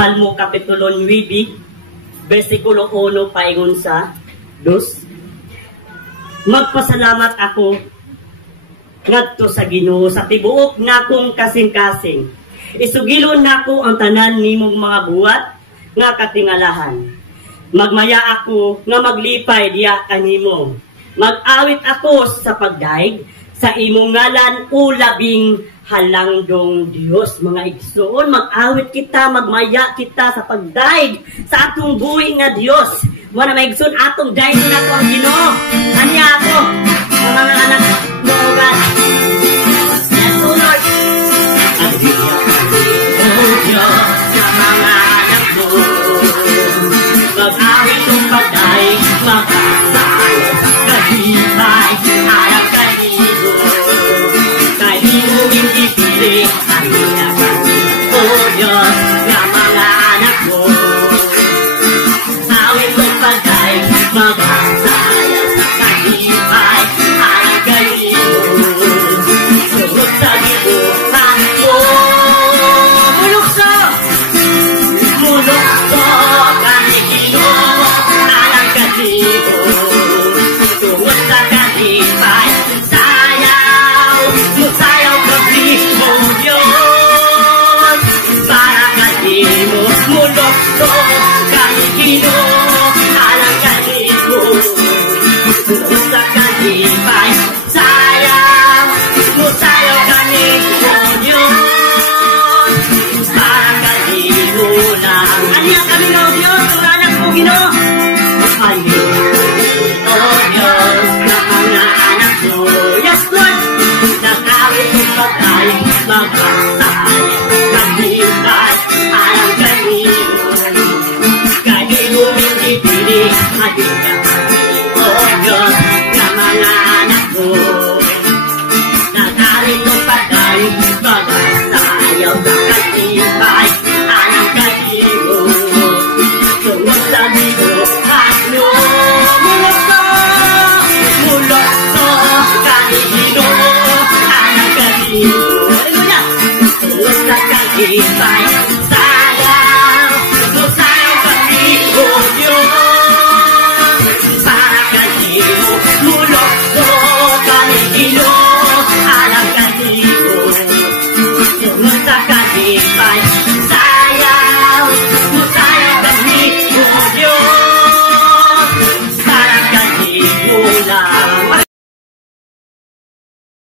Salmo Kapitulo 9, versikulo 1 paingon sa 2. Magpasalamat ako ngadto sa Ginoo sa tibuok nakong kasing-kasing. Isugilon nako ang tanan nimong mga buhat nga katingalahan. Magmaya ako nga maglipay diya kanimo. Mag-awit ako sa pagdaig sa imong ngalan o labing halangdong Dios. Mga igsoon, mag-awit kita, magmaya kita sa pagdaig sa atong buhi nga Dios. Wala may igsoon atong daig na ko ang Ginoo. Anya ako, mga anak mo, God. Yes, O Lord. Ang Diyos sa mga anak mo. Mag-awit kong pagdaig, mag-asaya sa kahibay, harap kanino. Kanino hindi piling, kanina kami, O Diyos sa mga anak mo. Awit kong pagdaig, mag-asaya sa kahibay, harap kanino. Sunod sa gibuhan mo. Mulukso! Mulukso! Kanino, anak kanino. Sunod sa kahibay, sayaw! Musayaw kami, O Diyos. Para kanino, mulukso! Kanino, anak kanino. Sunod sa kahibay, sayaw! Musayaw kami, O Diyos. Para kanino lang. Aniya kami, O Diyos, ang anak mo, Ginoo. Aniya kami, O Diyos, na mga anak mo. Yes, Lord. Nakawit kong pagdaig, mag-asay, naghihintay, alam kanino. Kanino hindi piling, aniya kami, O Diyos, na mga anak mo. Nakawit kong pagdaig, mag